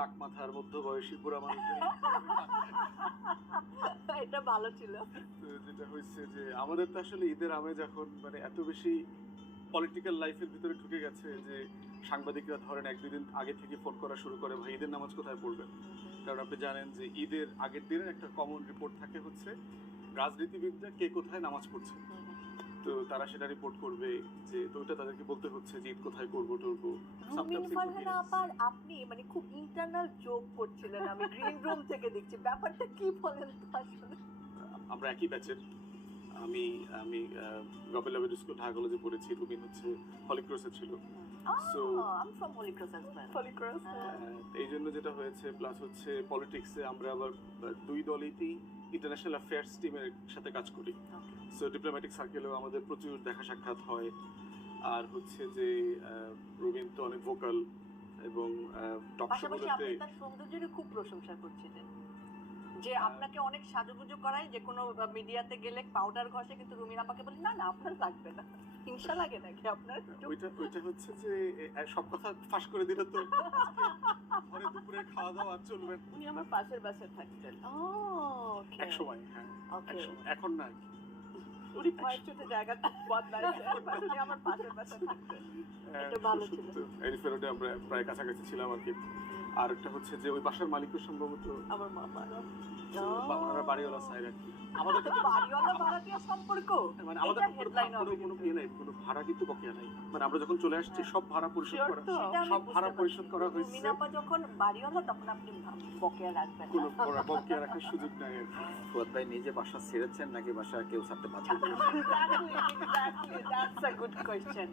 টাক মাথার মধ্যবয়সী বুড়া মানুষদের এটা ভালো ছিল। তো যেটা হয়েছে যে আমাদের তো আসলে ঈদের আমেজ এখন মানে এত বেশি পলিটিক্যাল লাইফের ভিতরে ঢুকে গেছে যে সাংবাদিকরা ধরেন এক দুই দিন আগে থেকে ফোন করা শুরু করে, ভাই ঈদের নামাজ কোথায় পড়বেন? কারণ আপনি জানেন যে ঈদের আগের দিনের একটা কমন রিপোর্ট থাকে হচ্ছে রাজনীতিবিদরা কে কোথায় নামাজ পড়ছে, তো তারা সেটা রিপোর্ট করবে, যে তো ওটা তাদেরকে বলতে হচ্ছে যে ঈদ কোথায় করবো টরবো। রুমিন ফারহানা আপার আপনি মানে খুব ইন্টারনাল জোক করছিলেন, আমি গ্রিন রুম থেকে দেখছি, ব্যাপারটা কি বলেন তো আসলে? আমরা একই ব্যাচের। আমি আমি গভর্নমেন্ট স্কুল ঢাকা কলেজে পড়েছি, রুবিন হচ্ছে হলিক্রসে ছিল। So, আমি from Holy Cross as well. Holy Cross এই জন্য যেটা হয়েছে প্লাস হচ্ছে পলিটিক্সে আমরা আবার দুই দলেই ইন্টারন্যাশনাল অ্যাফেয়ার্স টিমের সাথে কাজ করি। সো ডিপ্লোম্যাটিক সার্কেলেও আমাদের প্রচুর দেখা সাক্ষাৎ হয়। আর হচ্ছে যে রুবিন তো অনেক ভোকাল এবং টক পাশাপাশি শোগুলোতে আপনি তার সৌন্দর্যের খুব প্রশংসা করছিলেন, যে আপনাকে অনেক সাজুগুজু করায়, যে কোনো মিডিয়াতে গেলে পাউডার ঘষে, কিন্তু রুমিন আপাকে বলি না না আপনার লাগবে না, হিংসা লাগে নাকি আপনার? ওইটা হচ্ছে যে সব কথা ফাঁস করে দিলে তো ঘরে দুপুরে খাওয়া দাওয়া আর চলবে না। উনি আমার পাশের বাসায় থাকতেন। এক সময়, হ্যাঁ একসময়, এখন না আর কি। উনি ভয়ের চোটে জায়গাটা বদলাইছে, উনি আমার পাশের বাসায় থাকতেন। এটা ভালো ছিল। এরিফ রোডে আমরা প্রায় কাছাকাছি ছিলাম আর কি। আর একটা হচ্ছে যে ওই বাসার মালিকও সম্ভবত আমার মামা, ওনারা বাড়িওয়ালা সাইড আর কি। আমাদের তো বাড়িওয়ালা ভাড়াটিয়া সম্পর্ক, মানে আমাদের হেডলাইন হবে কোনো ইয়ে নাই, কোনো ভাড়া কিন্তু বকেয়া নাই। মানে আমরা যখন চলে আসছি সব ভাড়া পরিশোধ করা, সেটা সব ভাড়া পরিশোধ করা হয়েছে। মিনাপা যখন বাড়িওয়ালা তখন আপনি বকেয়া রাখবেন কোনো বকেয়া রাখার সুযোগ নাই আর কি। ফুয়াদ ভাই নিজে বাসা ছেড়েছেন নাকি বাসা কেউ ছাড়তে বাধ্য করেছে? Exactly, that's a good question.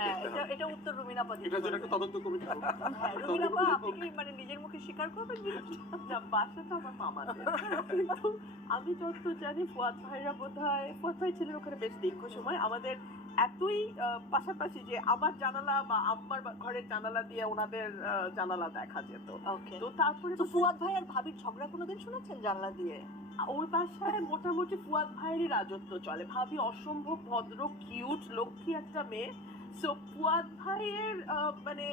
হ্যাঁ, এটা উত্তর রুমিন আপা দিতে এটার জন্য একটা তদন্ত কমিটি হোক। রুমিন আপা, আপনি কি মানে নিজের মুখে স্বীকার করবেন না? বাসাটা আমার মামাদের, কিন্তু আমি যত জানি ফুয়াদ ভাইরা বোধহয়, ফুয়াদ ভাই ছিলেন ওখানে বেশ দীর্ঘ সময়, আমাদের এতই পাশাপাশি যে আমার জানালা বা আম্মার ঘরের জানালা দিয়ে ওনাদের জানালা দেখা যেত। তো তারপরে তো ফুয়াদ ভাই আর ভাবির ঝগড়া কোনোদিন শুনেছেন জানলা দিয়ে? ওর বাসায় মোটামুটি ফুয়াদ ভাইয়েরই রাজত্ব চলে। ভাবি অসম্ভব ভদ্র, কিউট, লক্ষ্মী একটা মেয়ে। সো ফুয়াদ ভাইয়ের মানে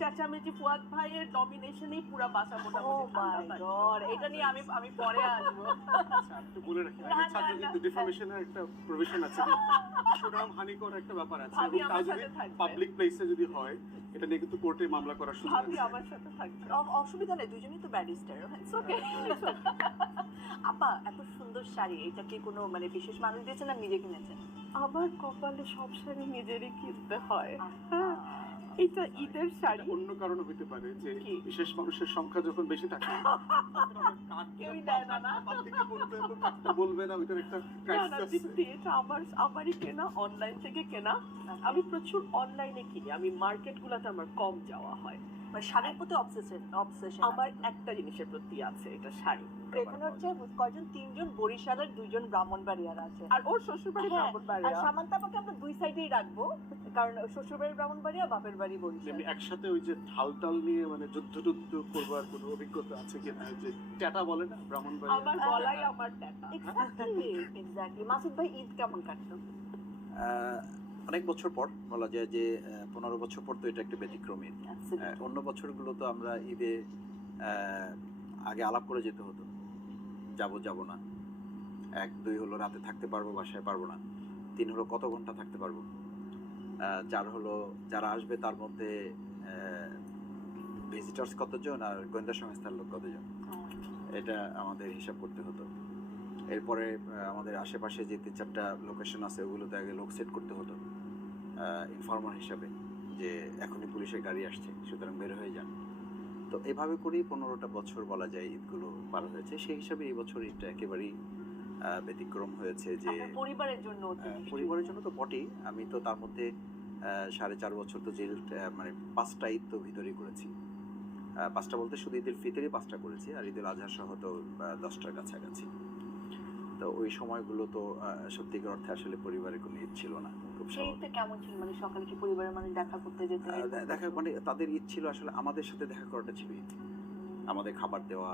চেঁচামেচি, ফুয়াদ ভাইয়ের ডমিনেশনেই পুরো বাসা মোটামুটি। এটা নিয়ে আমি পরে আসবো। আচ্ছা, একটু বলে রাখি, না, ছাত্র না, কিন্তু না। ডিফামেশনের একটা প্রভিশন আছে, সুনাম হানিকর একটা ব্যাপার আছে। ভাবি এবং তা আমার যদি সাথে থাকবে। পাবলিক প্লেসে যদি হয়, এটা নিয়ে কিন্তু কোর্টে মামলা করার সুযোগ ভাবি আছে। আমার সাথে থাকবে, অসুবিধা নেই, দুজনেই তো ব্যারিস্টার। It's okay. আপা, এত সুন্দর শাড়ি, এটা কি কোনো মানে বিশেষ মানুষ দিয়েছেন না নিজে কিনেছেন? আমার কপালে সব শাড়ি নিজেরই কিনতে হয়। এটা ঈদের শাড়ি। অন্য কারণে হতে পারে যে কি? বিশেষ মানুষের সংখ্যা যখন বেশি থাকে কেউই দেয় না, না? বলবে না, ওইটার একটা না, ক্রাইসিস না, আছে। দীপ্তি, এটা আমারই কেনা, অনলাইন থেকে কেনা। আমি প্রচুর অনলাইনে কিনি, আমি মার্কেটগুলোতে আমার কম যাওয়া হয়। মানে শাড়ির প্রতি অবসেশন আমার একটা জিনিসের প্রতি আছে, এটা শাড়ি। এখানে হচ্ছে কয়জন, তিনজন বরিশালের, দুইজন ব্রাহ্মণবাড়িয়ার আছে, আর ওর শ্বশুরবাড়ি ব্রাহ্মণবাড়িয়া। আর সামান্তা আপাকে আমরা দুই সাইডেই রাখবো, কারণ শ্বশুরবাড়ি ব্রাহ্মণবাড়িয়া, বাপের বাড়ি বরিশাল। এমনি একসাথে ওই যে ঢাল নিয়ে মানে যুদ্ধ করবার কোনো অভিজ্ঞতা আছে কিনা? যে ট্যাটা বলে না ব্রাহ্মণবাড়ি, আমার গলাই আমার ট্যাটা। এক্স্যাক্টলি। মাসুদ ভাই, ঈদ কেমন কাটলো? অনেক বছর পর বলা যায় যে 15 বছর পর তো এটা একটা ব্যতিক্রমী। অন্য বছরগুলো তো আমরা ঈদে আগে আলাপ করে যেতে হতো, যাব না, 1-2 হলো রাতে থাকতে পারবো বাসায় পারবো না, 3 হলো কত ঘন্টা থাকতে পারবো, 4 হলো যারা আসবে তার মধ্যে ভিজিটার্স কতজন আর গোয়েন্দা সংস্থার লোক কতজন, এটা আমাদের হিসাব করতে হতো। এরপরে আমাদের আশেপাশে যে 3-4টা লোকেশন আছে ওগুলোতে আগে লোক সেট করতে হতো ইনফরমার হিসাবে, যে এখনই পুলিশের গাড়ি আসছে সুতরাং বের হয়ে যান। তো এভাবে করেই 15টা বছর বলা যায় ঈদগুলো পার হয়েছে। সেই হিসাবে এই বছর ঈদটা একেবারেই ব্যতিক্রম হয়েছে। যে পরিবারের জন্য পরিবারের জন্য তো বটেই, আমি তো তার মধ্যে 4.5 বছর তো জেল, মানে 5টা ঈদ তো ভিতরেই করেছি। 5টা বলতে শুধু ঈদের ফিতরই 5টা করেছি, আর ঈদুল আজহা সহ তো 10টার কাছাকাছি। তো ওই সময়গুলো তো সত্যিকার অর্থে আসলে পরিবারের কোনো ঈদ ছিল না। সেইটা কেমন ছিল? মানে সকালে কি পরিবারের মানুষ দেখা করতে যেতে? দেখা মানে তাদের ঈদ ছিল আসলে আমাদের সাথে দেখা করাটা ছিল ঈদ। আমাদের খাবার দেওয়া,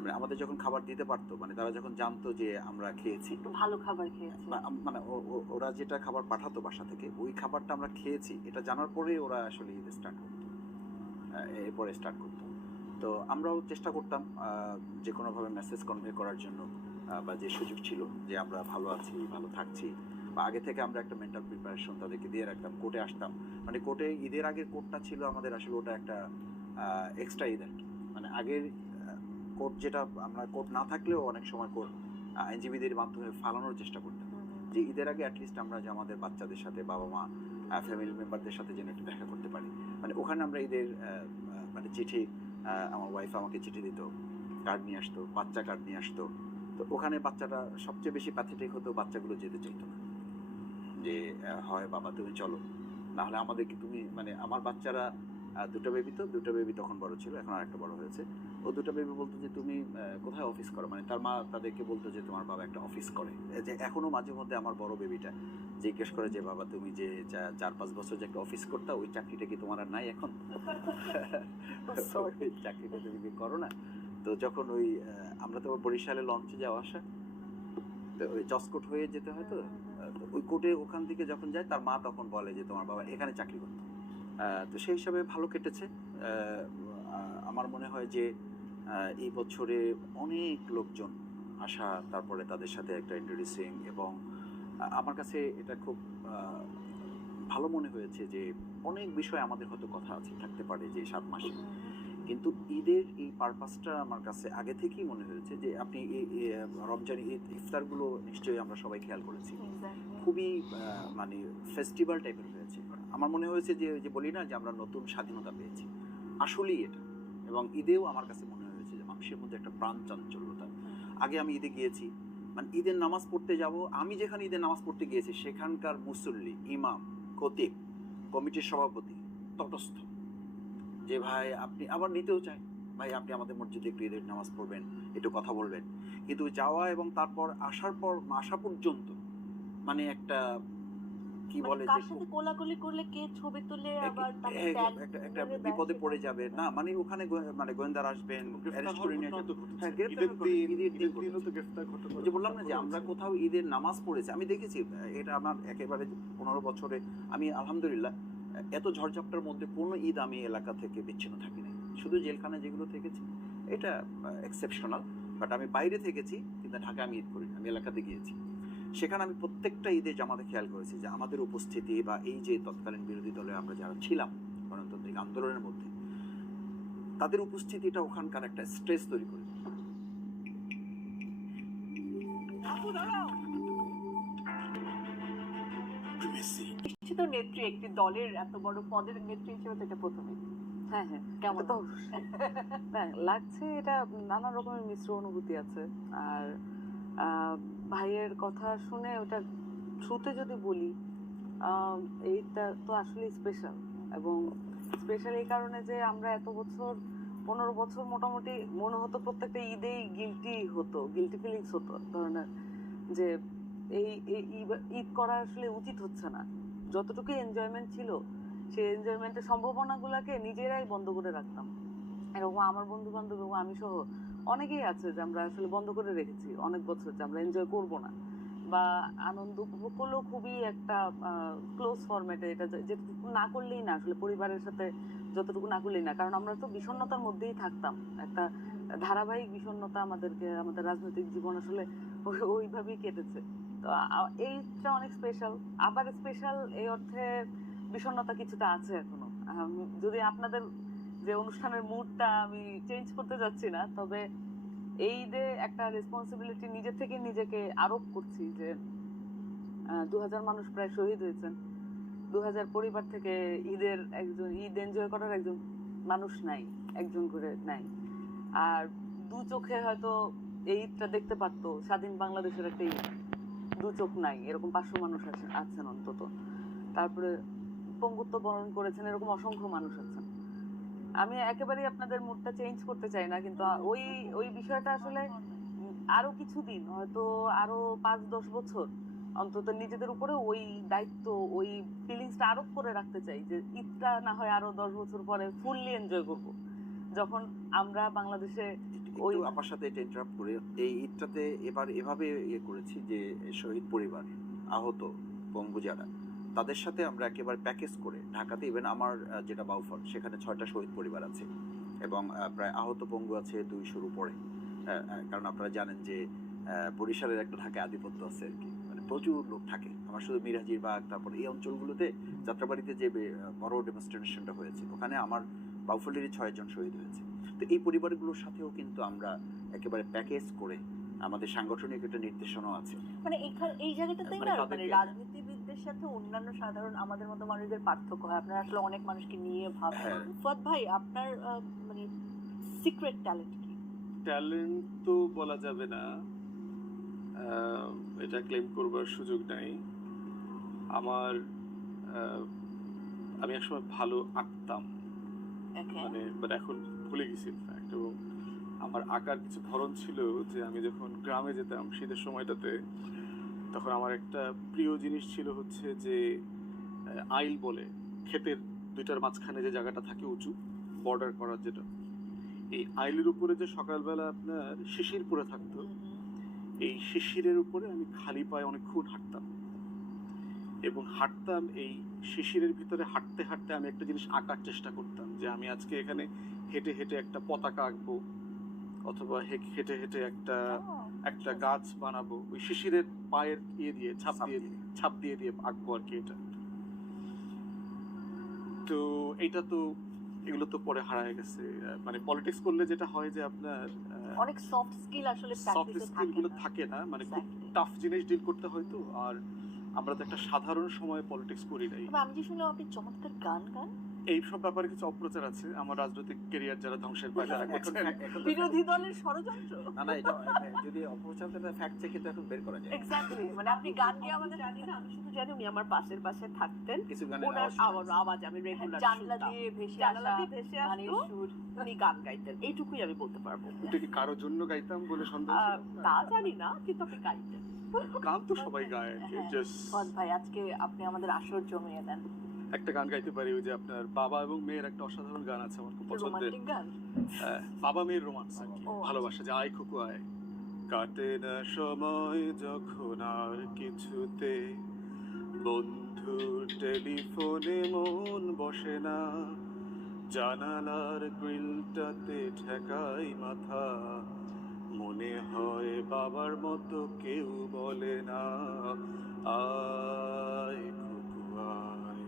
মানে আমাদের যখন খাবার দিতে পারতো, মানে তারা যখন জানতো যে আমরা খেয়েছি, একটু ভালো খাবার খেয়েছি, মানে ওরা যেটা খাবার পাঠাতো বাসা থেকে ওই খাবারটা আমরা খেয়েছি, এটা জানার পরেই ওরা আসলে ঈদ স্টার্ট করতো, এরপরে স্টার্ট করতো। তো আমরাও চেষ্টা করতাম যে কোনোভাবে মেসেজ কনভে করার জন্য, বা যে সুযোগ ছিল যে আমরা ভালো আছি, ভালো থাকছি, বা আগে থেকে আমরা একটা মেন্টাল প্রিপারেশন তাদেরকে দিয়ে রাখতাম। কোর্টে আসতাম, মানে কোর্টে ঈদের আগের কোর্টটা ছিল আমাদের আসলে ওটা একটা এক্সট্রা ঈদ আর কি। মানে আগের কোর্ট যেটা আমরা কোর্ট না থাকলেও অনেক সময় কোর্ট আইনজীবীদের মাধ্যমে ফালানোর চেষ্টা করতাম, যে ঈদের আগে অ্যাটলিস্ট আমরা যে আমাদের বাচ্চাদের সাথে, বাবা মা, ফ্যামিলি মেম্বারদের সাথে যেন একটু দেখা করতে পারি। মানে ওখানে আমরা ঈদের মানে চিঠি, আমার ওয়াইফ আমাকে চিঠি দিত, কার্ড নিয়ে আসতো, বাচ্চা কার্ড নিয়ে আসতো। তো ওখানে বাচ্চাটা সবচেয়ে বেশি প্যাথেটিক হতো, বাচ্চাগুলো যেতে চাইতো না, যে হয় বাবা তুমি চলো, না হলে আমাদেরকে তুমি, মানে আমার বাচ্চারা দুটো বেবি তখন বড় ছিল, এখন আর একটা বড় হয়েছে। ও দুটো বেবি বলতো যে তুমি কোথায় অফিস করো, মানে তার মা তাদেরকে বলতো যে তোমার বাবা একটা অফিস করে। যে এখনো মাঝে মধ্যে আমার বড় বেবিটা জিজ্ঞেস করে যে বাবা তুমি যে 4-5 বছর যে একটা অফিস করতা, ওই চাকরিটা কি তোমার আর নাই এখন? ওই চাকরিটা তুমি কি করো না? তো যখন ওই আমরা তো বরিশালে লঞ্চে যাওয়া আসা, তো ওই জসকোট হয়ে যেতে হয়, তো ওই কোর্টে ওখান থেকে যখন যায় তার মা তখন বলে যে তোমার বাবা এখানে চাকরি করতো। তো সেই হিসাবে ভালো কেটেছে। আমার মনে হয় যে এই বছরে অনেক লোকজন আসা, তারপরে তাদের সাথে একটা ইন্ট্রোডিউসিং, এবং আমার কাছে এটা খুব ভালো মনে হয়েছে যে অনেক বিষয় আমাদের হয়তো কথা আছে থাকতে পারে যে 7 মাসে, কিন্তু ঈদের এই পারপাসটা আমার কাছে আগে থেকেই মনে হয়েছে যে আপনি রমজান ঈদ ইফতারগুলো নিশ্চয়ই আমরা সবাই খেয়াল করেছি, খুবই মানে ফেস্টিভ্যাল টাইপের হয়েছে। আমার মনে হয়েছে যে বলি না যে আমরা নতুন স্বাধীনতা পেয়েছি, আসলেই এটা। এবং ঈদেও আমার কাছে মনে হয়েছে যে মানুষের মধ্যে একটা প্রাণ চাঞ্চল্যতা। আগে আমি ঈদে গিয়েছি, মানে ঈদের নামাজ পড়তে যাব, আমি যেখানে ঈদের নামাজ পড়তে গিয়েছি সেখানকার মুসল্লি, ইমাম, খতিব, কমিটির সভাপতি তটস্থ, যে ভাই আপনি আবার নিতেও চায়, ভাই আপনি আমাদের মসজিদে একটু ঈদের নামাজ পড়বেন, একটু কথা বলবেন। কিন্তু যাওয়া এবং তারপর আসা পর্যন্ত মানে একটা কি বলে কার যে সাথে কোলাকুলি করলে কে ছবি তুলে আবার তাকে একটা বিপদে পড়ে যাবে না, মানে ওখানে মানে গোয়েন্দার আসবেন, অ্যারেস্ট করে নিয়ে যাবেন। হ্যাঁ, ঈদের দিন ওই যে বললাম না যে আমরা কোথাও ঈদের নামাজ পড়েছি, আমি দেখেছি। এটা আমার একেবারে 15 বছরে আমি আলহামদুলিল্লাহ এত ঝড়ঝাপটার মধ্যে কোনো ঈদ আমি এলাকা থেকে বিচ্ছিন্ন থাকি নাই, শুধু জেলখানায় যেগুলো থেকেছি এটা এক্সেপশনাল। বাট আমি বাইরে থেকেছি, কিন্তু ঢাকা আমি ঈদ করিনি, আমি এলাকাতে গিয়েছি। সেখানে আমি প্রত্যেকটা ঈদে জামাতে খেয়াল করেছি যে আমাদের উপস্থিতি, বা এই যে তৎকালীন বিরোধী দলে আমরা যারা ছিলাম গণতান্ত্রিক আন্দোলনের মধ্যে, তাদের উপস্থিতিটা ওখানকার একটা স্ট্রেস তৈরি করে। নিশ্চিত নেত্রী, একটি দলের এত বড় পদের নেত্রী হিসেবে তো এটা প্রথমে। হ্যাঁ হ্যাঁ, কেমন তো না লাগছে, এটা নানা রকমের মিশ্র অনুভূতি আছে। আর ভাইয়ের কথা শুনে ওটা থ্রুতে যদি বলি, এইটা তো আসলে স্পেশাল, এবং স্পেশাল এই কারণে যে আমরা এত বছর 15 বছর মোটামুটি মনে হতো প্রত্যেকটা ঈদেই গিল্টি ফিলিংস হতো ধরনের, যে ঈদ করা আসলে উচিত হচ্ছে না। যতটুকু এনজয়মেন্ট ছিল সেই এনজয়মেন্টের সম্ভাবনাগুলোকে নিজেরাই বন্ধ করে রাখতাম। এরকম আমার বন্ধু বান্ধব এবং আমি সহ অনেকেই আছে যে আমরা আসলে বন্ধ করে রেখেছি অনেক বছর, যে আমরা এনজয় করব না বা আনন্দ উপভোগ করলেও খুবই একটা ক্লোজ ফরম্যাটে, এটা যেটুকু না করলেই না, আসলে পরিবারের সাথে যতটুকু না করলেই না, কারণ আমরা তো বিষণ্ণতার মধ্যেই থাকতাম, একটা ধারাবাহিক বিষণ্ণতা আমাদের রাজনৈতিক জীবন আসলে ওইভাবেই কেটেছে। তো এইটা অনেক স্পেশাল। আবার স্পেশাল এই অর্থে বিষণ্ণতা কিছুটা আছে এখনো। যদি আপনাদের যে অনুষ্ঠানের মুডটা আমি চেঞ্জ করতে যাচ্ছি না, তবে এই ঈদে একটা রেসপন্সিবিলিটি নিজে থেকে নিজেকে আরোপ করছি যে 2000 মানুষ প্রায় শহীদ হয়েছেন, 2000 পরিবার থেকে ঈদ এনজয় করার একজন মানুষ নাই, একজন করে নাই। আর দু চোখে হয়তো এই ঈদটা দেখতে পারতো স্বাধীন বাংলাদেশের একটা ঈদ, দু চোখ নাই, এরকম 500 মানুষ আছেন অন্তত। তারপরে পঙ্গুত্ব বরণ করেছেন এরকম অসংখ্য মানুষ আছেন। আমি একেবারেই আপনাদের মুডটা চেঞ্জ করতে চাই না, কিন্তু ওই বিষয়টা আসলে আরো কিছুদিন, হয়তো আরো 5-10 বছর অন্তত নিজেদের উপরে ওই দায়িত্ব, ওই ফিলিংসটা আরোপ করে রাখতে চাই, যে ঈদটা না হয় আরো 10 বছর পরে ফুললি এনজয় করব, যখন আমরা বাংলাদেশে ওই আমার সাথে এটা ইন্টারাপ্ট করে এই ঈদটাতে এবার এভাবে করেছি যে শহীদ পরিবার, আহত, পঙ্গু যারা, তাদের সাথে আমরা একেবারে প্যাকেজ করে ঢাকাতে, ইভেন আমার যেটা বাউফল সেখানে 6টা শহীদ পরিবার আছে, এবং প্রায় আহত পঙ্গু আছে 200-র উপরে। কারণ আপনারা জানেন যে বরিশালের একটা ঢাকা আধিপত্য আছে আর কি, মানে প্রচুর লোক থাকে। আমার শুধু মিরাজির বাগ, তারপর এই অঞ্চলগুলোতে যাত্রাবাড়িতে যে বড় ডেমনস্ট্রেশনটা হয়েছে, ওখানে আমার বাউফলেরই 6 জন শহীদ হয়েছে। তো এই পরিবারগুলোর সাথেও কিন্তু আমরা একেবারে প্যাকেজ করে আমাদের সাংগঠনিক একটা নির্দেশনাও আছে। মানে এই জায়গাটাতেই মানে না মানে তাদেরকে- রাজনীতিবিদদের সাথে অন্যান্য সাধারণ আমাদের মতো মানুষদের পার্থক্য হয়। আপনারা আসলে অনেক মানুষকে নিয়ে ভাবেন। হ্যাঁ। ফুয়াদ ভাই, আপনার মানে সিক্রেট ট্যালেন্ট কি? ট্যালেন্ট তো বলা যাবে না, এটা ক্লেম করবার সুযোগ নাই আমার। আমি একসময় ভালো আঁকতাম, মানে বাট এখন ভুলে গেছি ইনফ্যাক্ট। এবং আমার আঁকার কিছু ধরন ছিল যে আমি যখন গ্রামে যেতাম শীতের সময়টাতে, তখন আমার একটা প্রিয় জিনিস ছিল হচ্ছে যে আইল বলে, ক্ষেতের দুইটার মাঝখানে যে জায়গাটা থাকে উঁচু বর্ডার করার, যেটা এই আইলের উপরে যে সকালবেলা আপনার শিশির পড়ে থাকতো, এই শিশিরের উপরে আমি খালি পায়ে অনেকক্ষণ হাঁটতাম এবং হাঁটতাম এই শিশিরের ভিতরে হাঁটতে হাঁটতে আমি একটা জিনিস আঁকার চেষ্টা করতাম, যে আমি আজকে এখানে হেঁটে হেঁটে একটা পতাকা আঁকবো, অথবা হেঁটে হেঁটে একটা গাছ বানাবো, ওই শিশিরের পায়ের দিয়ে ছাপ দিয়ে আঁকবো আর কি। এটা তো এইটা তো এগুলো তো পরে হারায় গেছে। মানে পলিটিক্স করলে যেটা হয় যে আপনার অনেক সফট স্কিল আসলে সফট প্র্যাকটিসে স্কিল থাকে গুলো না। থাকে না, মানে খুব Exactly. টাফ জিনিস ডিল করতে হয় তো। আর আমরা তো একটা সাধারণ সময়ে পলিটিক্স করি নাই। তবে আমি যে শুনলাম আপনি চমৎকার গান গান, এই সব ব্যাপারে কিছু অপ্রচার আছে। আমার রাজনৈতিক ক্যারিয়ার যারা ধ্বংসের পায় তারা এখন করছেন। এখন তো বিরোধী দলের ষড়যন্ত্র। না এটা যদি অপপ্রচারটা ফ্যাক্ট চেক কিন্তু এখন বের করা যায়। এক্স্যাক্টলি, মানে আপনি গান গিয়ে আমাদের জানি না, আমি শুধু জানি উনি আমার পাশের বাসায় থাকতেন, কিছু গানের ওনার আওয়াজ শোনা আওয়াজ আমি রেগুলার জানলা দিয়ে ভেসে আসা ভেসে গানের আসতো, সুর। উনি গান গাইতেন, এইটুকুই আমি বলতে পারবো। এটা কি কারোর জন্য গাইতাম বলে সন্দেহ ছিল? তা জানি না, কিন্তু আপনি গাইতেন। গান তো সবাই গায়, হ্যাঁ। জাস্ট ফুয়াদ ভাই, আজকে আপনি আমাদের আসর জমিয়ে দেন। একটা গান গাইতে পারি, ওই যে আপনার বাবা এবং মেয়ের একটা অসাধারণ গান আছে আমার খুব পছন্দের। রোমান্টিক গান। বাবা মেয়ের রোমান্স আর কি, ও, আচ্ছা। ভালোবাসা, যে আয় খুকু আয়। কাটে না সময় যখন আর কিছুতে, বন্ধুর টেলিফোনে মন বসে না, জানালার গ্রিলটাতে ঠেকাই মাথা, মনে হয় বাবার মতো কেউ বলে না, আয় খুকু আয়,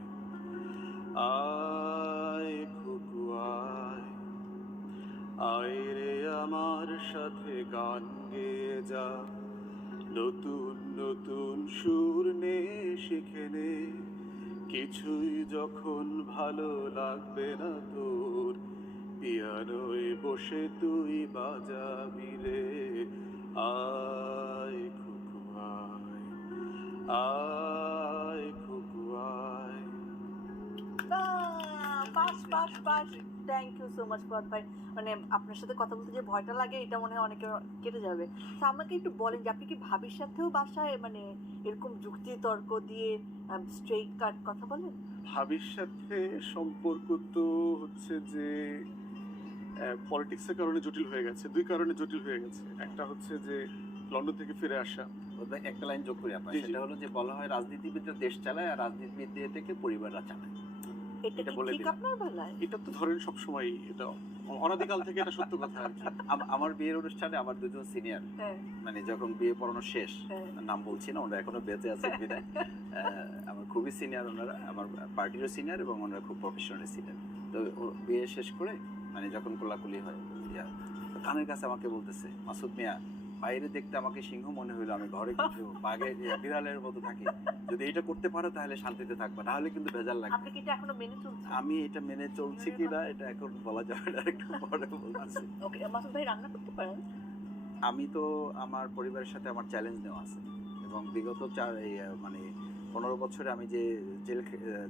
আয় খুকু আয়, আয় রে আমার সাথে গান গেয়ে যা, নতুন নতুন সুর নে শিখে নে, কিছুই যখন ভালো লাগবে না তোর, পিয়ানোয় বসে তুই বাজাবি রে, আয় খুকু আয়, আয় খুকু আয়। Pass pass pass. Thank you so much Fuad ভাই। মানে আপনার সাথে কথা বলতে যে ভয়টা লাগে, এটা মনে হয় অনেকের কেটে যাবে। তো আমাকে একটু বলেন যে আপনি কি ভাবির সাথেও বাসায় মানে এরকম যুক্তি তর্ক দিয়ে স্ট্রেইট কাট কথা বলেন? ভাবির সাথে সম্পর্ক তো হচ্ছে যে পলিটিক্সের কারণে জটিল হয়ে গেছে। দুই কারণে জটিল হয়ে গেছে। একটা হচ্ছে যে লন্ডন থেকে ফিরে আসা। ওদের একটা লাইন যোগ করি আপনার, জি, জি। সেটা হলো যে বলা হয় রাজনীতিবিদরা দেশ চালায় আর রাজনীতিবিদ দিয়ে থেকে পরিবাররা চালায়। এটা এটা কি বলে ঠিক দিলাম। আপনার বেলায়? এটা তো ধরেন সবসময়, এটা অনাদিকাল থেকে এটা সত্য কথা আর কি। আমার বিয়ের অনুষ্ঠানে আমার দুজন সিনিয়র, হ্যাঁ মানে যখন বিয়ে পড়ানো শেষ, হ্যাঁ। নাম বলছি না, ওনারা এখনো বেঁচে আছে বিদায়, আমার খুবই সিনিয়র ওনারা, আমার পার্টিরও সিনিয়র এবং ওনারা খুব প্রফেশনাল সিনিয়র। তো বিয়ে শেষ করে মানে যখন কোলাকুলি হয়, তো কানের কাছে আমাকে বলতেছে, মাসুদ মিয়া, বাইরে দেখতে আমাকে সিংহ মনে হইলো, আমি ঘরে কিন্তু বাঘের বিড়ালের মতো থাকি, যদি এটা করতে পারো তাহলে শান্তিতে থাকবে, নাহলে কিন্তু ভেজাল লাগবে। আপনি কি এটা এখনো মেনে চলছেন? আমি এটা মেনে চলছি কিনা এটা এখন বলা যাবে না, একটু পরে বলতেছি। ওকে, মাসুদ ভাই রান্না করতে পারেন? আমি তো আমার পরিবারের সাথে আমার চ্যালেঞ্জ নেওয়া আছে এবং বিগত 15 বছরে আমি যে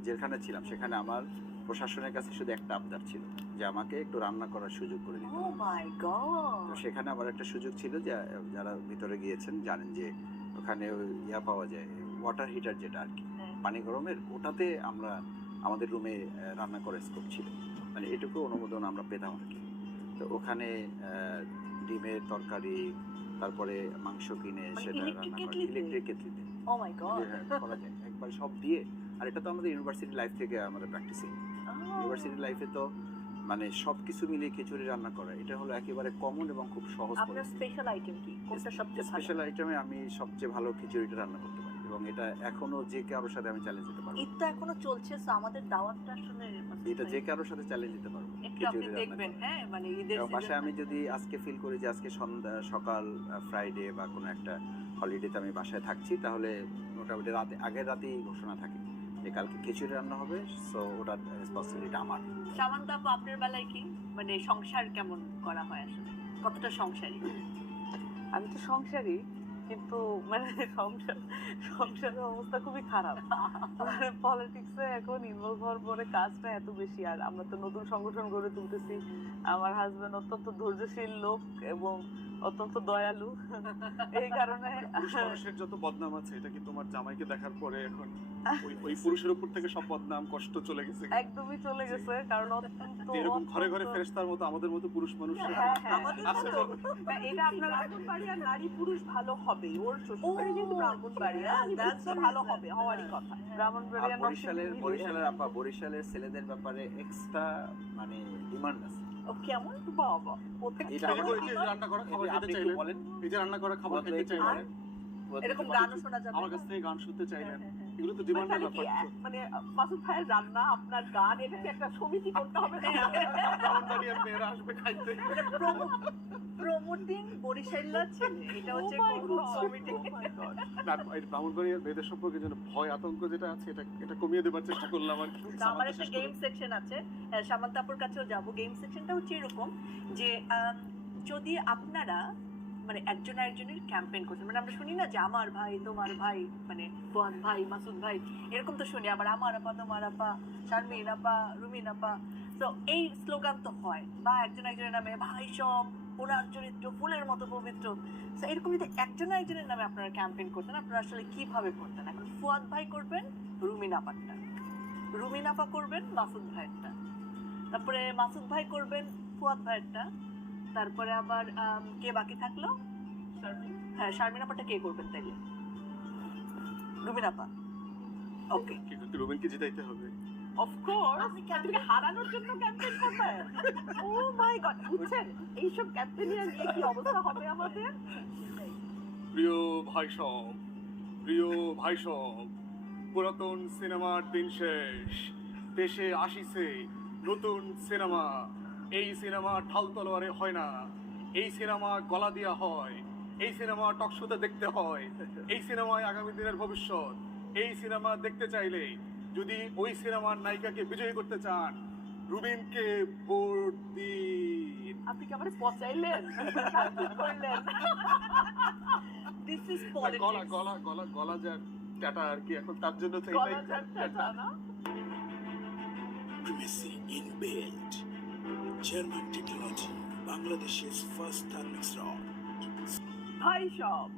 জেলখানে ছিলাম, সেখানে আমার প্রশাসনের কাছে শুধু একটা আবদার ছিল যে আমাকে একটু রান্না করার সুযোগ করে দিতে ও হবে। মাই তো গড। সেখানে আমার একটা সুযোগ ছিল যে যারা ভিতরে গিয়েছেন জানেন যে ওখানে ওই পাওয়া যায়, ওয়াটার হিটার যেটা আর কি, হ্যাঁ। পানি গরমের, ওটাতে আমরা আমাদের রুমে রান্না করার স্কোপ ছিল, মানে এটুকু অনুমোদন আমরা পেতাম আর কি। তো ওখানে ডিমের তরকারি, তারপরে মাংস কিনে মানে সেটা electric রান্না করা, কেটলিতে? ইলেকট্রিক কেটলিতে ও মাই গড। করা যায় একবার সব দিয়ে। আর এটা তো আমাদের ইউনিভার্সিটি লাইফ থেকে আমাদের প্র্যাকটিসিং। ইউনিভার্সিটি লাইফে তো মানে সবকিছু মিলিয়ে খিচুড়ি রান্না করা এটা হলো একেবারে কমন এবং খুব সহজ আপনার স্পেশাল আইটেম কি, কোনটা সবচেয়ে ভালো? স্পেশাল আইটেমে আমি সবচেয়ে ভালো খিচুড়িটা রান্না করতে পারি এবং এটা এখনো যে কারোর সাথে আমি চ্যালেঞ্জ দিতে পারবো। ঈদ তো এখনো চলছে, তো আমাদের দাওয়াতটা আসলে এটা যে কারোর সাথে চ্যালেঞ্জ দিতে পারবো একটু আপনি দেখবেন। হ্যাঁ, মানে ঈদের এবং বাসায় আমি season- যদি আজকে ফিল করি যে আজকে সন্ধ্যা সকাল ফ্রাইডে বা কোনো একটা হলিডেতে আমি বাসায় থাকছি, তাহলে মোটামুটি রাতে আগের রাতেই ঘোষণা থাকে যে কালকে খিচুড়ি রান্না হবে, সো ওটার রেসপন্সিবিলিটি আমার। সামান্তা আপু, আপনার বেলায় কি মানে সংসার কেমন করা হয় আসলে, কতটা সংসারী? আমি তো সংসারী, কিন্তু মানে সংসারের অবস্থা খুবই খারাপ। মানে পলিটিক্সে এখন ইনভলভ হওয়ার পরে কাজটা এত বেশি, আর আমরা তো নতুন সংগঠন গড়ে তুলতেছি। আমার হাজবেন্ড অত্যন্ত ধৈর্যশীল লোক এবং অত্যন্ত দয়ালু, এই কারণে পুরুষ মানুষের যত বদনাম আছে এটা কি তোমার জামাইকে দেখার পরে এখন ওই পুরুষের উপর থেকে সব বদনাম কষ্ট চলে গেছে? একদমই চলে গেছে, কারণ অত্যন্ত এরকম ঘরে ঘরে অত্যন্ত- ফেরেশতার মতো আমাদের মতো পুরুষ মানুষ হ্যাঁ, হ্যাঁ। আমাদের আছে তো তো। এটা আপনার ব্রাহ্মণবাড়িয়ার নারী পুরুষ ভালো হবে, ওর শ্বশুরবাড়ি যেহেতু ব্রাহ্মণবাড়িয়া, that's তো ভালো হবে, হওয়ারই কথা। আর ব্রাহ্মণবাড়িয়া বরিশালের আপা বরিশালের ছেলেদের ব্যাপারে এক্সট্রা মানে ডিমান্ড আছে। ও কেমন বাবা, কোথায় এটা এই যে আমার- এই যে রান্না করা খাবার আপনি খেতে একটু চাইলেন, বলেন, এই যে রান্না করা খাবার খেতে একটু চাইলেন, বলেন। এরকম গানও শোনা যাবে? আমার কাছ থেকে গান শুনতে চাইলেন, হ্যাঁ, হ্যাঁ, হ্যাঁ। এগুলো তো ডিমান্ডের মানে কি, ব্যাপার। মানে মাসুদ ভাইয়ের রান্না, আপনার গান, এটা কি একটা সমিতি করতে হবে না? ব্রাহ্মণবাড়িয়ার মেয়েরা আসবে খাইতে। প্রমোটিং বরিশাল্লা ছেলে, এটা হচ্ছে কমিটি। না, এই ব্রাহ্মণবাড়িয়ার মেয়েদের সম্পর্কে যেন ভয় আতঙ্ক যেটা আছে এটা কমিয়ে দেবার চেষ্টা করলাম আর কি। আমার একটা গেম সেকশন আছে, সামান্তাপুর কাছেও যাব। গেম সেকশনটা হচ্ছে এরকম যে যদি আপনারা মানে একজন একজনের ক্যাম্পেইন করছেন, মানে আমরা শুনি না যে আমার ভাই তোমার ভাই, মানে ফুয়াদ ভাই মাসুদ ভাই, এরকম তো শুনি। আবার আমার আপা তোমার আপা, শারমিন আপা রুমিন আপা, তো এই স্লোগান তো হয়, বা একজন একজনের নামে ভাই সব, ওনার চরিত্র ফুলের মতো পবিত্র। তো এরকম যদি একজন একজনের নামে আপনারা ক্যাম্পেইন করতেন, আপনারা আসলে কিভাবে করতেন? এখন ফুয়াদ ভাই করবেন রুমিন আপারটা, রুমিন আপা করবেন মাসুদ ভাইয়েরটা, তারপরে মাসুদ ভাই করবেন ফুয়াদ ভাইয়েরটা, তারপরে আবার কে বাকি থাকলো? হ্যাঁ, শারমিন আপাটা কে করবেন তাইলে? রুমিন আপা। ওকে, কিন্তু রুবেনকে জিতাইতে হবে। অফকোর্স আপনি হারানোর জন্য ক্যাম্পেইন করবেন। ও মাই গড, বুঝছেন এইসব ক্যাম্পেইনিয়া নিয়ে কি অবস্থা হবে আমাদের? প্রিয় ভাই সব, প্রিয় ভাই সব, পুরাতন সিনেমার দিন শেষ, দেশে আসিছে নতুন সিনেমা। এই সিনেমা ঢাল তলোয়ারে হয় না, এই সিনেমা গলা দিয়া হয়, এই সিনেমা টকশোতে দেখতে হয়, এই সিনেমায় আগামী দিনের ভবিষ্যৎ। এই সিনেমা দেখতে চাইলে যদি ওই সিনেমার নায়িকাকে বিজয়ী করতে চান, রুবিনকে ভোট দিন। আপনি কি আমারে পচাইলেন? কি করলেন? দিস ইজ গলা পলিটিক্স। গলা গলা গলা যার টাটা আর কি, এখন তার জন্য তো গলা এটাই ঝাড়টা না? Primacy inbuilt. German technology, Bangladesh's first thermic rod. ভাই সব,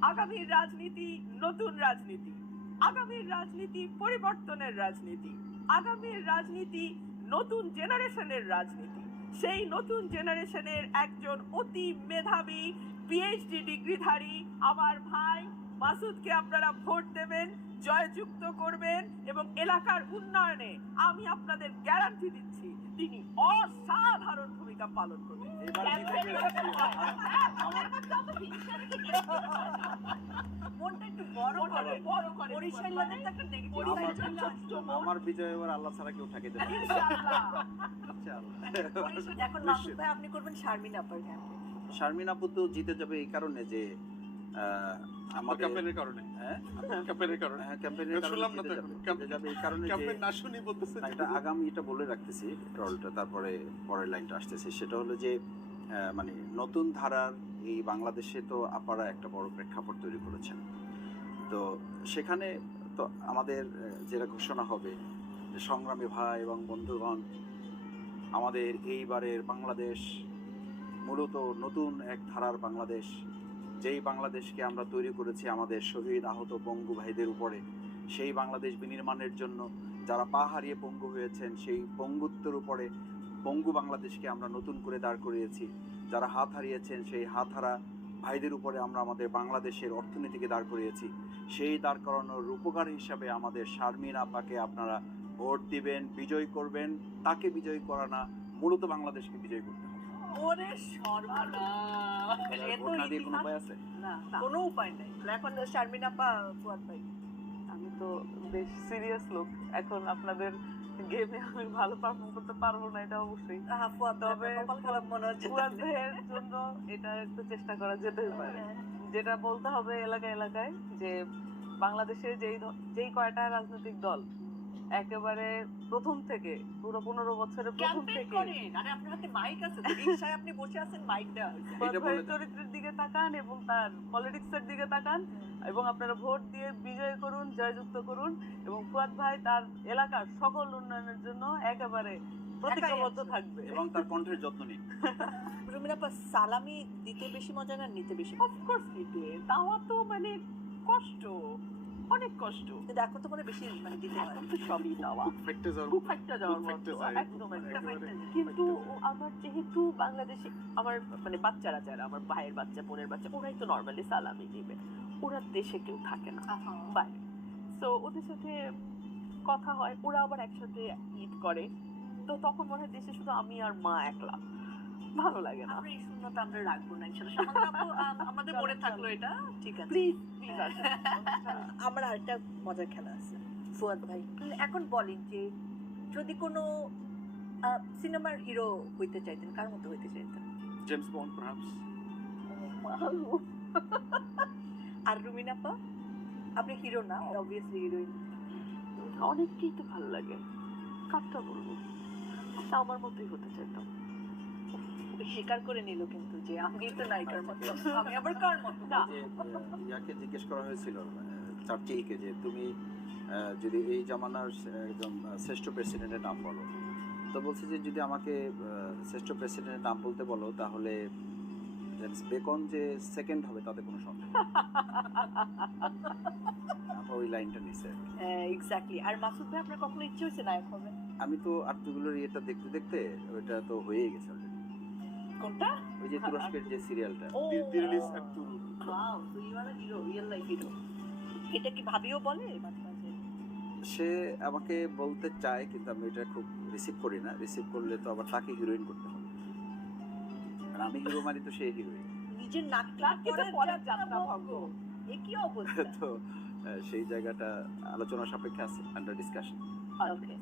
আগামীর রাজনীতি নতুন রাজনীতি, আগামীর রাজনীতি পরিবর্তনের রাজনীতি, আগামীর রাজনীতি নতুন জেনারেশনের রাজনীতি। সেই নতুন জেনারেশনের একজন অতি মেধাবী পিএইচডি ডিগ্রিধারী আমার ভাই মাসুদকে আপনারা ভোট দেবেন, জয়যুক্ত করবেন, এবং এলাকার উন্নয়নে আমি আপনাদের গ্যারান্টি দিচ্ছি তিনি অসাধারণ ভূমিকা পালন করবেন। এবার জিতে গেছি। মনটা একটু বড় করে, বরিশাল্লাদের তো একটা নেগেটিভ আমার- সাইড ছোট্ট মন। আমার বিজয় এবার আল্লাহ ছাড়া কেউ থাকে দেবে না। ইনশাআল্লাহ। ইনশাআল্লাহ। এখন মাসুদ ভাই আপনি করবেন শারমিন আপার ক্যাম্পে। শারমিন আপু তো জিতে যাবে এই কারণে যে আমাদের ক্যাম্পেনের কারণে, হ্যাঁ ক্যাম্পেনের কারণে হ্যাঁ ক্যাম্পেইনের কারণে শুনলাম না তো জিতে এখন। যাবে। জিতে যাবে এই কারণে যে ক্যাম্পেন না শুনি বলতেছে না, এটা আগামী এটা বলে রাখতেছি টলটা, তারপরে পরের লাইনটা আসতেছে। সেটা হলো যে মানে নতুন ধারার এই বাংলাদেশে তো আপারা একটা বড় প্রেক্ষাপট তৈরি করেছেন। তো সেখানে তো আমাদের যেটা ঘোষণা হবে যে সংগ্রামী ভাই এবং বন্ধুগণ, আমাদের এইবারের বাংলাদেশ মূলত নতুন এক ধারার বাংলাদেশ, যেই বাংলাদেশকে আমরা তৈরি করেছি আমাদের শহীদ আহত পঙ্গু ভাইদের উপরে। সেই বাংলাদেশ বিনির্মাণের জন্য যারা পা হারিয়ে পঙ্গু হয়েছেন, সেই পঙ্গুত্বের উপরে পঙ্গু বাংলাদেশকে আমরা নতুন করে দাঁড় করিয়েছি। যারা হাত হারিয়েছেন সেই হাত হারা ভাইদের উপরে আমরা আমাদের বাংলাদেশের অর্থনীতিকে দাঁড় করিয়েছি। সেই দাঁড় করানোর রূপকার হিসাবে আমাদের শারমিন আপাকে আপনারা ভোট দিবেন, বিজয় করবেন। তাকে বিজয় করা না, মূলত বাংলাদেশকে বিজয় করতে হবে। ওরে সর্বনাশ, এ তো ভোট না দিয়ে কোনো ইতিহাস। উপায় আছে? না, কোনো উপায় নেই। এখন শারমিন আপা, ফুয়াদ ভাই। আমি তো বেশ সিরিয়াস লোক, এখন আপনাদের গেমে আমি ভালো পারফর্ম করতে পারবো না এটা অবশ্যই। ফুয়াদ তবে কপাল খারাপ মনে হচ্ছে। ফুয়াদ ভাইয়ের জন্য এটা একটু চেষ্টা করা যেতেই পারে। যেটা বলতে হবে এলাকায় এলাকায় যে বাংলাদেশে যেই কয়টা রাজনৈতিক দল একেবারে প্রথম থেকে পুরো 15 বছরের প্রথম ক্যাম্পেইন থেকে করেন। আরে আপনার হাতে মাইক আছে তো, রিকশায় আপনি বসে আছেন, মাইক দেওয়া হয়েছে। ফুয়াদ এটা ভাইয়ের বলে দাও। চরিত্রের দিকে তাকান এবং তার পলিটিক্সের দিকে তাকান এবং আপনারা ভোট দিয়ে বিজয় করুন, জয়যুক্ত করুন এবং ফুয়াদ ভাই তার এলাকার সকল উন্নয়নের জন্য একেবারে প্রতিজ্ঞাবদ্ধ আছে। থাকবে। এবং তার কণ্ঠের যত্ন নিন। রুমিনা আপা, সালামি দিতে বেশি মজা না নিতে বেশি মজা? অফকোর্স নিতে দেওয়া তো মানে কষ্ট, অনেক কষ্ট। কিন্তু এখন তো মনে হয় বেশি মানে দিতে হয়। এখন তো সবই দেওয়া, খুব ফেটে যাওয়ার খুব একটা যাওয়ার খুব মতো, ফেটে যায়। একদম মানে একদম। একেবারে কিন্তু ফেটে যায়। আমার যেহেতু বাংলাদেশে আমার মানে বাচ্চারা যারা আমার ভাইয়ের বাচ্চা বোনের বাচ্চা ওরাই তো নর্মালি সালামি নেবে, ওরা দেশে কেউ থাকে না বাইরে, তো ওদের সাথে কথা হয়, ওরা আবার একসাথে ঈদ করে, তো তখন মনে হয় দেশে শুধু আমি আর মা একলা, ভালো লাগে না। আমরা এই শূন্যতা আমরা রাখবো না ইনশাআল্লাহ। সামান্য আপু, আমাদের মনে থাকলো এটা, ঠিক আছে। প্লিজ প্লিজ আসেন। আমার আরেকটা মজার খেলা আছে ফুয়াদ ভাই। এখন বলেন যে যদি কোনো সিনেমার হিরো হইতে চাইতেন, কার মতো হইতে চাইতেন? James Bond perhaps. আর রুমিনা আপা, আপনি হিরো না, অবভিয়াসলি হিরোইন। অনেককেই তো ভালো লাগে, কারটা বলবো, তা আমার মতোই হতে চাইতাম। স্বীকার করে নিল কিন্তু যে আমি তো নায়িকার মতো, আমি আবার কার মতো? না। যে ইয়াকে জিজ্ঞেস করা হয়েছিল চার্চিকে যে তুমি যদি এই জামানার একজন শ্রেষ্ঠ প্রেসিডেন্টের নাম বলো, তো বলছে যে যদি আমাকে শ্রেষ্ঠ প্রেসিডেন্টের নাম বলতে বলো তাহলে জেমস বেকন যে সেকেন্ড হবে তাতে কোনো সন্দেহ নেই। আপা ওই লাইনটা নিছে আর কি। এক্স্যাক্টলি। আর মাসুদ ভাই, আপনার কখনো ইচ্ছে হয়েছে নায়ক হবে? আমি তো আর্টগুলোর ইয়েটা দেখতে দেখতে ওইটা তো হয়েই গেছে অলরেডি। কোনটা? ওই যে তুরস্কের যে সিরিয়ালটা, ও দিরিলিস একটুরু। Wow, so you are a hero, real life hero. এটা কি ভাবিও বলে মাঝে মাঝে? সে আমাকে বলতে চায় কিন্তু আমি এটা খুব রিসিভ করি না। রিসিভ করলে তো আবার তাকে হিরোইন করতে হবে, আর আমি হিরো মানি তো সে হিরোইন। নিজের নাক কিন্তু পরের যাত্রা ভঙ্গ। এ কি অবস্থা? তো সেই জায়গাটা আলোচনা সাপেক্ষে আছে, আন্ডার ডিসকাশন। ওকে,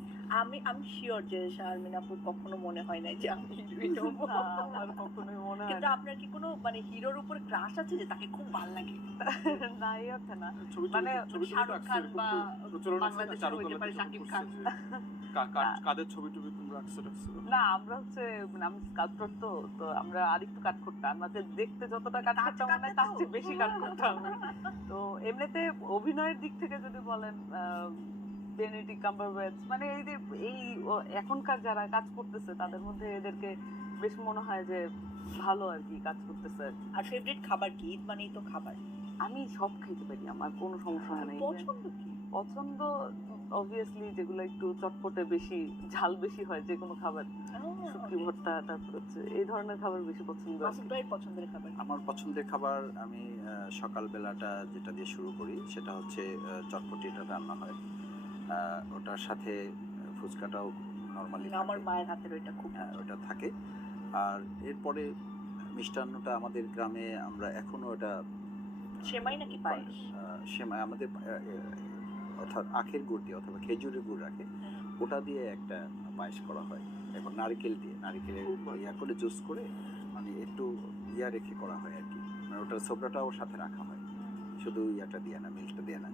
আমি শিওর যে শারমিন আপুর কখনো মনে হয় নাই যে আমি হিরোইন হবো। না, আমার কখনোই মনে হয় কিন্তু না। আপনার কি কোনো মানে হিরোর উপর ক্রাশ আছে যে তাকে খুব ভালো লাগে? না, এই অর্থে না। ছবি মানে ছবি শাহরুখ খান বা বাংলাদেশের চারুকলা হইতে পারে শাকিব খান। কাদের ছবি টবি তোমরা আঁকছো টাকছো? না, আমরা হচ্ছে মানে আমি স্কাল্পটর, তো তো আমরা আরেকটু কাট করতাম, আমাদের দেখতে যতটা কাট করতাম মনে হয় তার চেয়ে বেশি কাট করতাম। তো এমনিতে অভিনয়ের দিক থেকে যদি বলেন বেনেডিক্ট কাম্বারব্যাচ, মানে এই এখনকার যারা কাজ করতেছে তাদের মধ্যে এদেরকে বেশ মনে হয় যে ভালো আর কি কাজ করতেছে। আর ফেভারিট খাবার কি? ঈদ মানেই তো খাবার। আমি সব খেতে পারি, আমার কোনো সমস্যা হয় না। পছন্দ কি? পছন্দ অবভিয়াসলি যেগুলো একটু চটপটে বেশি, ঝাল বেশি হয় যে কোনো খাবার, শুটকি ভর্তা, তারপর হচ্ছে এই ধরনের খাবার বেশি পছন্দ আর কি। মাসুদ ভাইয়ের পছন্দের খাবার? আমার পছন্দের খাবার, আমি সকালবেলাটা যেটা দিয়ে শুরু করি সেটা হচ্ছে চটপটিটা রান্না হয়, ওটার সাথে ফুচকাটাও নর্মালি আমার মায়ের হাতের ওইটা খুব ওটা থাকে। আর এরপরে মিষ্টান্নটা আমাদের গ্রামে আমরা এখনো ওটা সেমাই নাকি পায়েস? সেমাই আমাদের অর্থাৎ আখের গুড় দিয়ে অথবা খেজুরের গুড় রাখে, ওটা দিয়ে একটা পায়েস করা হয়। এখন নারকেল দিয়ে, নারকেলের ইয়া করে জুস করে মানে একটু ইয়া রেখে করা হয় আর কি, মানে ওটার সোবরাটাও সাথে রাখা হয়, শুধু ইয়াটা দিয়ে না, মিল্কটা দিয়ে না।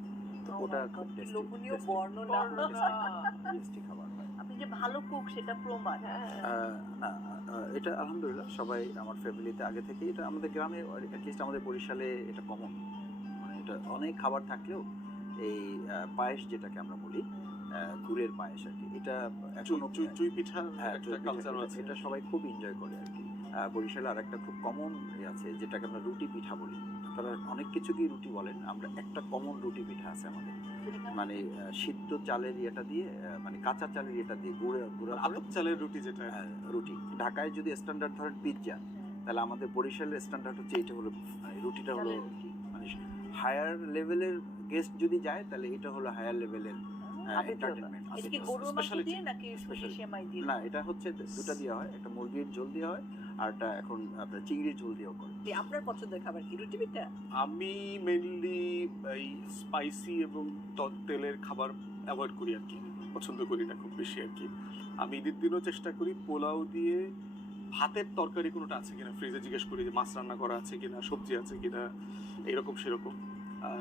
তো ওটা খুব লোভনীয় বর্ণনা। টেস্টি খাবার হয়। আপনি যে ভালো কুক সেটা প্রমাণ। না, এটা আলহামদুলিল্লাহ সবাই আমার ফ্যামিলিতে আগে থেকে, এটা আমাদের গ্রামে অ্যাটলিস্ট আমাদের বরিশালে এটা কমন, মানে এটা অনেক খাবার থাকলেও এই পায়েস যেটাকে আমরা বলি গুড়ের পায়েস আর কি, এটা এখনো চুই পিঠা হ্যাঁ একটা কালচার আছে, এটা সবাই খুব এনজয় করে আর কি। বরিশালে আর একটা খুব কমন আছে যেটাকে আমরা রুটি পিঠা বলি। তারা অনেক কিছুকেই রুটি বলেন, আমরা একটা কমন রুটি পিঠা আছে আমাদের, মানে সিদ্ধ চালের ইয়েটা দিয়ে, মানে কাঁচা চালের ইয়েটা দিয়ে গুঁড়া আতপ চালের রুটি যেটা। রুটি। ঢাকায় যদি স্ট্যান্ডার্ড ধরেন পিৎজা, তাহলে আমাদের বরিশালের স্ট্যান্ডার্ড হচ্ছে এইটা হলো, মানে রুটিটা হলো মানে হায়ার লেভেলের গেস্ট যদি যায় তাহলে এটা হলো হায়ার লেভেলের entertainment, এটা কি আতিথেয়তা। গরুর মাংস Specialty. দিয়ে নাকি Specialty. সেমাই দিয়ে? না, এটা হচ্ছে দুটা দেওয়া হয়, একটা মুরগির ঝোল দেওয়া হয় আর একটা এখন আপনার চিংড়ির ঝোল দিয়েও করে। আপনার পছন্দের খাবার কি রুটি পিঠা? আমি মেইনলি এই স্পাইসি এবং তেলের খাবার অ্যাভয়েড করি আর কি, পছন্দ করি না খুব বেশি আর কি। আমি ঈদের দিনও চেষ্টা করি পোলাও দিয়ে ভাতের তরকারি কোনোটা আছে কিনা ফ্রিজে জিজ্ঞেস করি যে মাছ রান্না করা আছে কিনা, সবজি আছে কিনা, এরকম সেরকম। আর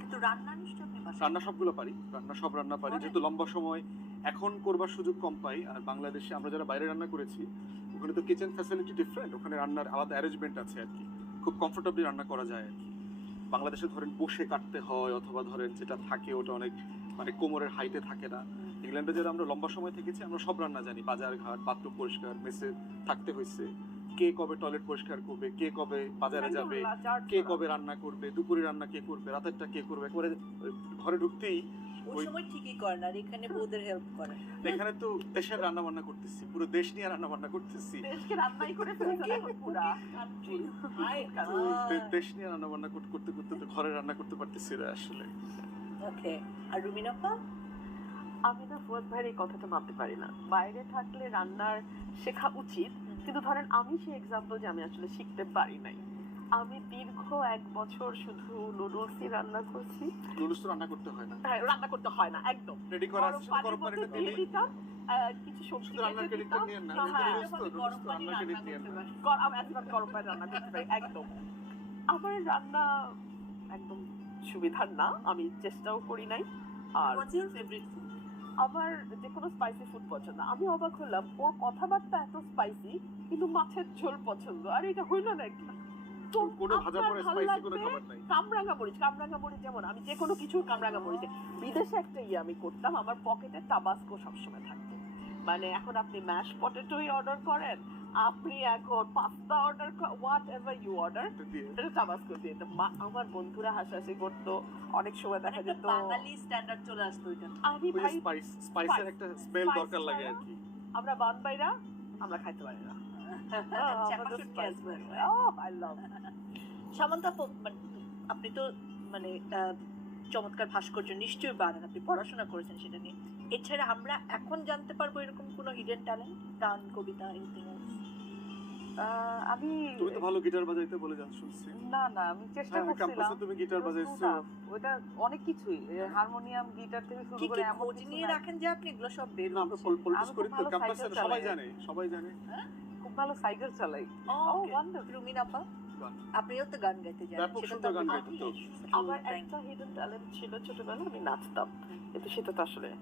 কিন্তু রান্না নিশ্চয়ই আপনি বাসায় রান্না সবগুলো পারি, সব রান্না পারি, পারেন? যেহেতু লম্বা সময় এখন করবার সুযোগ কম পাই। আর বাংলাদেশে আমরা যারা বাইরে রান্না করেছি ওখানে তো কিচেন ফ্যাসিলিটি ডিফারেন্ট, ওখানে রান্নার আলাদা অ্যারেঞ্জমেন্ট আছে আর কি, খুব কমফোর্টেবলি রান্না করা যায় আর কি। বাংলাদেশে ধরেন বসে কাটতে হয়, অথবা ধরেন যেটা থাকে ওটা অনেক মানে কোমরের হাইটে থাকে না। ইংল্যান্ডে যারা আমরা লম্বা সময় থেকেছি আমরা সব রান্না জানি, বাজার ঘাট, বাথরুম পরিষ্কার, মেসে থাকতে হয়েছে, কে কবে টয়লেট পরিষ্কার করবে, কে কবে বাজারে যাবে, কে কবে রান্না করবে, দুপুরে রান্না কে করবে, রাতেরটা কে করবে, একবারে ঘরে ঢুকতেই ওই ওই- সময় ঠিকই করেন আর এখানে বউদের হেল্প করেন। এখানে তো দেশের রান্না বান্না করতেছি, পুরো দেশ নিয়ে রান্না বান্না করতেছি, দেশকে রান্নাই করে ফেলেছেন এখন পুরা। দেশ নিয়ে রান্না বান্না করতে করতে তো ঘরে রান্না করতে পারতেছি না আসলে। ওকে, আর রুমিন আপা? আমি না ফুয়াদ ভাইয়ের এই কথাটা মানতে পারি না। বাইরে থাকলে রান্নার শেখা উচিত, কিন্তু ধরেন আমি সেই এক্সাম্পল যে আমি আসলে শিখতে পারি নাই। আমি দীর্ঘ 1 বছর শুধু নুডলসই রান্না করছি। নুডলস তো রান্না করতে হয় না, হ্যাঁ, রান্না করতে হয় না একদম। রেডি করা আছে, গরম গরম পানির পানিটা মধ্যে দিয়ে দিলেই দিতাম, কিছু সবজি শুধু রান্নার কেটে ক্রেডিটটা দিতাম। নিয়ে না, হ্যাঁ, নুডলস তো রান্নার ক্রেডিট নিয়ে না। আমি একদম গরম পানি রান্না করতে পারি একদম। আমার রান্না একদম সুবিধার না, আমি চেষ্টাও করি নাই। আর হোয়াটস ইওর ফেভারিট ফুড? আমার যে কোনো স্পাইসি ফুড পছন্দ। আমি অবাক হলাম, ওর কথাবার্তা এত স্পাইসি কিন্তু মাছের ঝোল পছন্দ। আর এটা হইল নাকি? তো কোনো ভাজা আপনার পরে ভালো স্পাইসি কোনো লাগবে খাবার নাই। কামরাঙা মরিচ যেমন আমি যে কোনো কিছু কামরাঙা মরিচে বিদেশে একটা আমি করতাম, আমার পকেটে টাবাস্কো সবসময় থাকতো। মানে এখন আপনি ম্যাশ পটেটোই অর্ডার করেন, আপনি এখন pasta order, whatever you order, এটা দিয়ে এটা টাবাস্কো দিয়ে। তো আমার বন্ধুরা হাসাহাসি করতো, অনেক সময় দেখা একটা যেত। বাঙালি স্ট্যান্ডার্ড চলে আসতো এটা। আমি ওই ভাই স্পাইসের একটা স্মেল spice দরকার লাগে আর ছাড়া কি। আমরা বানবাইরা আমরা খাইতে পারি না। চাপাশুটকি as well, right? I love Samanta আপু, মানে আপনি তো মানে চমৎকার ভাস্কর্য নিশ্চয়ই বানান, আপনি পড়াশোনা করেছেন সেটা নিয়ে। এছাড়া আমরা এখন জানতে পারবো এরকম কোনো হিডেন ট্যালেন্ট, গান, কবিতা, এনিথিং এলস? আমি তুমি তো ভালো গিটার বাজাইতে বলে জান শুনছি। না আমি চেষ্টা হ্যাঁ, করছিলাম। ক্যাম্পাসে তুমি guitar It was too বাজাইছো। tough. ওটা অনেক কিছুই, হারমোনিয়াম, গিটার থেকে শুরু কি করে কি এমন খোঁজ কিছু নিয়ে না। রাখেন যে আপনি এগুলো সব বের না আমরা হচ্ছে? পলিটিক্স আমি করি খুব তো ভালো ক্যাম্পাসে সাইকেল সবাই চালাই। জানে, সবাই জানে। খুব ভালো সাইকেল চালাই। রুমিন আপা, গান। আপনিও তো গান গাইতে জানেন, ব্যাপক সেটা সুন্দর তো গান আমি- গাইতে তো। আমার Thank একটা হিডেন ট্যালেন্ট ছিল ছোটবেলায়, আমি নাচতাম, কিন্তু সেটা তো আসলে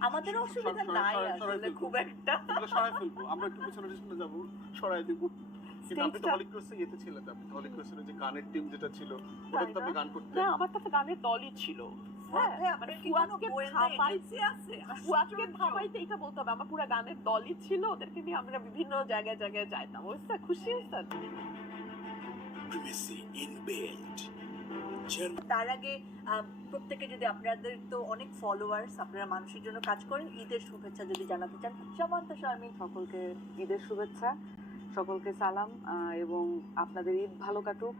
আমাদের অসুবিধা নাই আসলে খুব একটা। এগুলো সরাই ফেলবো, আমরা একটু পিছনে পিছনে যাবো, সরাই দিব। কিন্তু আপনি তো Stage-টা- হলি ক্রসে ইয়েতে ছিলেন, আপনি তো হলি ক্রসের যে গানের টিম যেটা ছিল ওটা তাই তো আপনি না? গান করতেন। না, আমার কাছে গানের দলই ছিল। হ্যাঁ, হ্যাঁ, মানে আপনার কি কোনো ফুয়াদকে গোয়েন্দা থামাই- agency আছে? ফুয়াদকে আশ্চর্য। থামাইতে এটা বলতে হবে, আমার পুরো গানের দলই ছিল, ওদেরকে নিয়ে আমরা বিভিন্ন জায়গায় জায়গায় যাইতাম। বুঝতে খুশি হয়েছেন? Primacy inbuilt. German তার আগে প্রত্যেকে যদি, আপনাদের তো অনেক ফলোয়ার্স, আপনারা মানুষের জন্য কাজ করেন, ঈদের শুভেচ্ছা যদি জানাতে চান সামান্তা শারমিন। সকলকে ঈদের শুভেচ্ছা, সকলকে সালাম, এবং আপনাদের ঈদ ভালো কাটুক।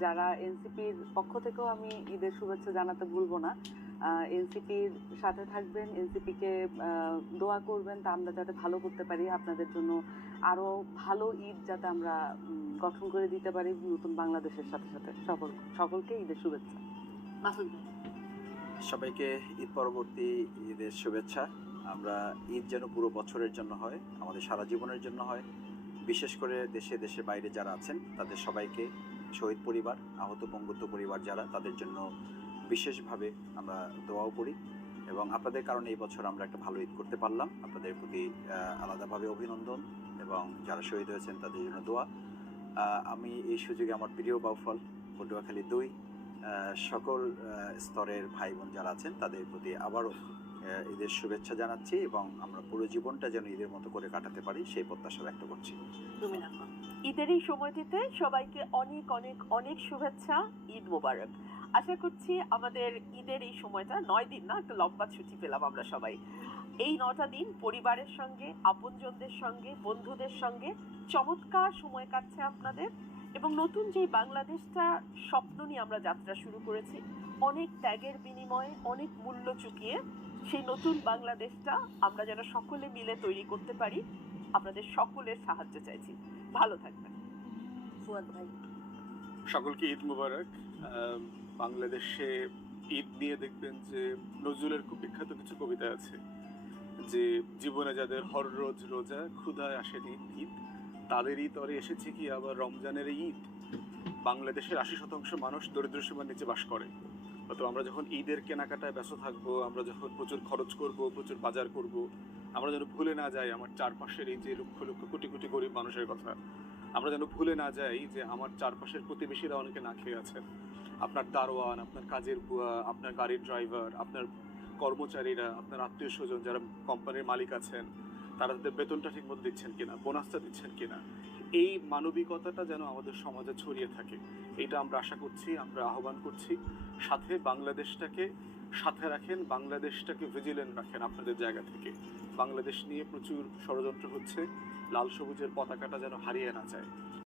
যারা এনসিপির পক্ষ থেকেও আমি ঈদের শুভেচ্ছা জানাতে ভুলবো না। এনসিপির সাথে থাকবেন, এনসিপিকে দোয়া করবেন, তা আমরা যাতে ভালো করতে পারি, আপনাদের জন্য আরো ভালো ঈদ যাতে আমরা গঠন করে দিতে পারি নতুন বাংলাদেশের সাথে সাথে। সকলকে ঈদের শুভেচ্ছা। মাসুদ ভাই, সবাইকে ঈদ পরবর্তী ঈদের শুভেচ্ছা। আমরা ঈদ যেন পুরো বছরের জন্য হয়, আমাদের সারা জীবনের জন্য হয়। বিশেষ করে দেশে দেশে বাইরে যারা আছেন তাদের সবাইকে, শহীদ পরিবার, আহত পঙ্গুত্ব পরিবার যারা, তাদের জন্য বিশেষভাবে আমরা দোয়াও করি। এবং আপনাদের কারণে এই বছর আমরা একটা ভালো ঈদ করতে পারলাম। আপনাদের প্রতি আলাদাভাবে অভিনন্দন, এবং যারা শহীদ হয়েছেন তাদের জন্য দোয়া। আমি এই সুযোগে আমার প্রিয় বাউফল পটুয়াখালী 2 সকল স্তরের ভাই বোন যারা আছেন তাদের প্রতি আবারও ঈদের শুভেচ্ছা জানাচ্ছি, এবং আমরা পুরো জীবনটা যেন ঈদের মতো করে কাটাতে পারি সেই প্রত্যাশা ব্যক্ত করছি। রুমিন আপা। ঈদের এই সময়টিতে সবাইকে অনেক অনেক অনেক শুভেচ্ছা, ঈদ মোবারক। আশা করছি আমাদের ঈদের এই সময়টা 9 দিন না, একটা লম্বা ছুটি পেলাম আমরা সবাই। এই 9টা দিন পরিবারের সঙ্গে, আপনজনদের সঙ্গে, বন্ধুদের সঙ্গে চমৎকার সময় কাটছে আপনাদের। এবং নতুন যে বাংলাদেশটা স্বপ্ন নিয়ে আমরা যাত্রা শুরু করেছি, অনেক ত্যাগের বিনিময়ে, অনেক মূল্য চুকিয়ে সেই নতুন বাংলাদেশটা আমরা যেন সকলে মিলে তৈরি করতে পারি। আপনাদের সকলের সাহায্য চাইছি। ভালো থাকবেন। ফুয়াদ ভাই। সকলকে ঈদ মুবারক। বাংলাদেশে ঈদ নিয়ে দেখবেন যে নজরুলের খুব বিখ্যাত কিছু কবিতা আছে যে জীবনে যাদের হর রোজ রোজা ক্ষুধায় আসেনি ঈদ, তাদেরই তরে এসেছে কি আবার রমজানের ঈদ। বাংলাদেশের 80% মানুষ দরিদ্র সীমার নিচে বাস করে। তো আমরা যখন ঈদের কেনাকাটায় ব্যস্ত থাকবো, আমরা যখন প্রচুর খরচ করব, প্রচুর বাজার করব, আমরা যেন ভুলে না যাই আমার চারপাশের এই যে লক্ষ লক্ষ কোটি কোটি গরিব মানুষের কথা। আমরা যেন ভুলে না যাই যে আমার চারপাশের প্রতিবেশীরা অনেকে না খেয়ে আছেন। আপনার দারোয়ান, আপনার কাজের বুয়া, আপনার গাড়ির ড্রাইভার, আপনার কর্মচারীরা, আপনার আত্মীয় স্বজন যারা কোম্পানির মালিক আছেন, তারা তাদের বেতনটা ঠিকমতো দিচ্ছেন কিনা, বোনাসটা দিচ্ছেন কিনা, এই মানবিকতাটা যেন আমাদের সমাজে ছড়িয়ে থাকে, এটা আমরা আশা করছি, আমরা আহ্বান করছি। সাথে বাংলাদেশটাকে সাথে রাখেন, বাংলাদেশটাকে ভিজিলেন্ট রাখেন আপনাদের জায়গা থেকে। বাংলাদেশ নিয়ে প্রচুর ষড়যন্ত্র হচ্ছে, লাল সবুজের পতাকাটা যেন হারিয়ে না যায়।